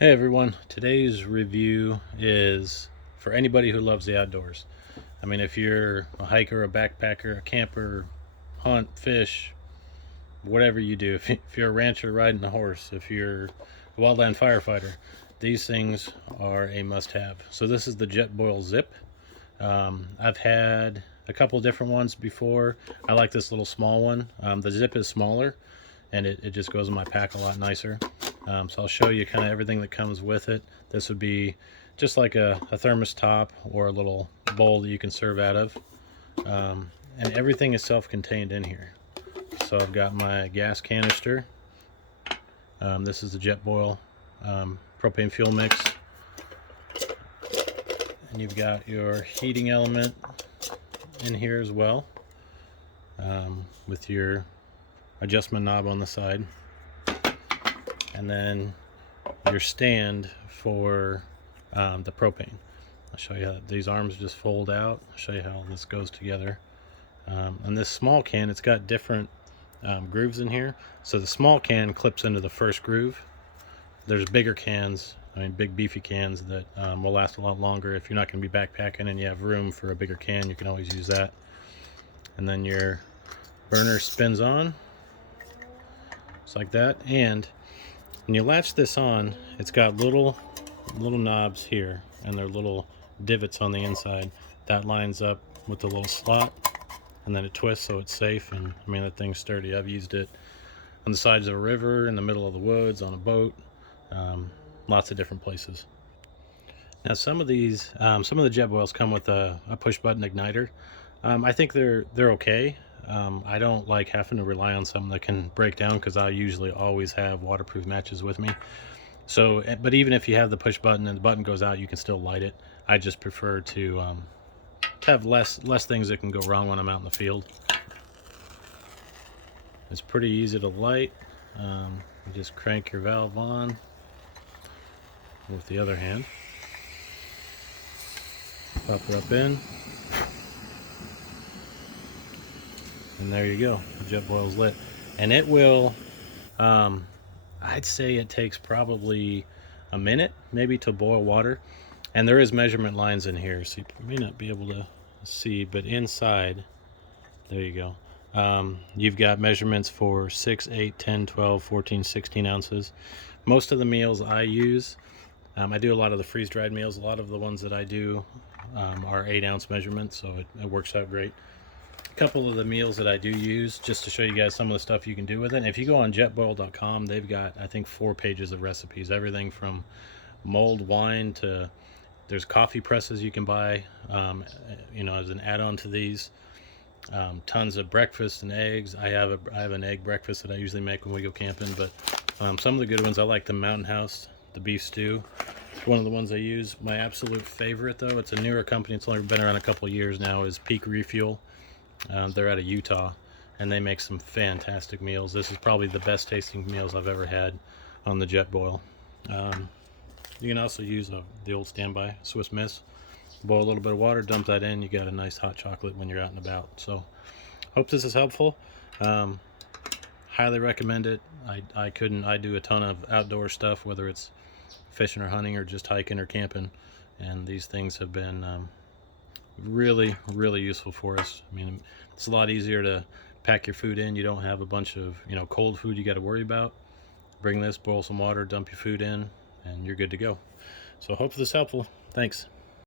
Hey everyone, today's review is for anybody who loves the outdoors. I mean, if you're a hiker, a backpacker, a camper, hunt, fish, whatever you do, if you're a rancher riding a horse, if you're a wildland firefighter, these things are a must have. So, this is the Jetboil Zip. I've had a couple different ones before. I like this little small one. The zip is smaller and it just goes in my pack a lot nicer. So I'll show you kind of everything that comes with it. This would be just like a thermos top or a little bowl that you can serve out of. And everything is self-contained in here. So I've got my gas canister. This is the Jetboil propane fuel mix. And you've got your heating element in here as well, with your adjustment knob on the side. And then your stand for the propane. I'll show you how these arms just fold out. I'll show you how this goes together. And this small can, it's got different grooves in here. So the small can clips into the first groove. There's bigger cans, I mean big beefy cans that will last a lot longer. If you're not going to be backpacking and you have room for a bigger can, you can always use that. And then your burner spins on, just like that. And when you latch this on, it's got little knobs here, and they're little divots on the inside that lines up with the little slot, and then it twists so it's safe. And I mean, that thing's sturdy. I've used it on the sides of a river, in the middle of the woods, on a boat, lots of different places. Now some of these some of the Jetboils come with a push button igniter. I think they're okay. I don't like having to rely on something that can break down, because I usually always have waterproof matches with me. So, but even if you have the push button and the button goes out, you can still light it. I just prefer to have less things that can go wrong when I'm out in the field. It's pretty easy to light. You just crank your valve on with the other hand. Pop her up in. And there you go. The Jetboil's lit. And it will, I'd say it takes probably a minute maybe to boil water. And there is measurement lines in here, so you may not be able to see, but inside, there you go. You've got measurements for 6, 8, 10, 12, 14, 16 ounces. Most of the meals I use, I do a lot of the freeze-dried meals. A lot of the ones that I do are 8-ounce measurements, so it works out great. A couple of the meals that I do use, just to show you guys some of the stuff you can do with it. And if you go on jetboil.com, they've got, I think, 4 pages of recipes. Everything from mulled wine to, there's coffee presses you can buy, as an add-on to these. Tons of breakfast and eggs. I have an egg breakfast that I usually make when we go camping. But some of the good ones, I like the Mountain House, the beef stew. It's one of the ones I use. My absolute favorite, though, it's a newer company. It's only been around a couple of years now. Is Peak Refuel. They're out of Utah, and they make some fantastic meals. This is probably the best tasting meals I've ever had on the Jetboil. You can also use the old standby Swiss Miss. Boil a little bit of water, dump that in, you got a nice hot chocolate when you're out and about. So hope this is helpful. Highly recommend it. I do a ton of outdoor stuff, whether it's fishing or hunting or just hiking or camping, and these things have been really useful for us. I mean, it's a lot easier to pack your food in. You don't have a bunch of cold food you got to worry about. Bring this, boil some water, dump your food in, and you're good to go. So hope this is helpful. Thanks.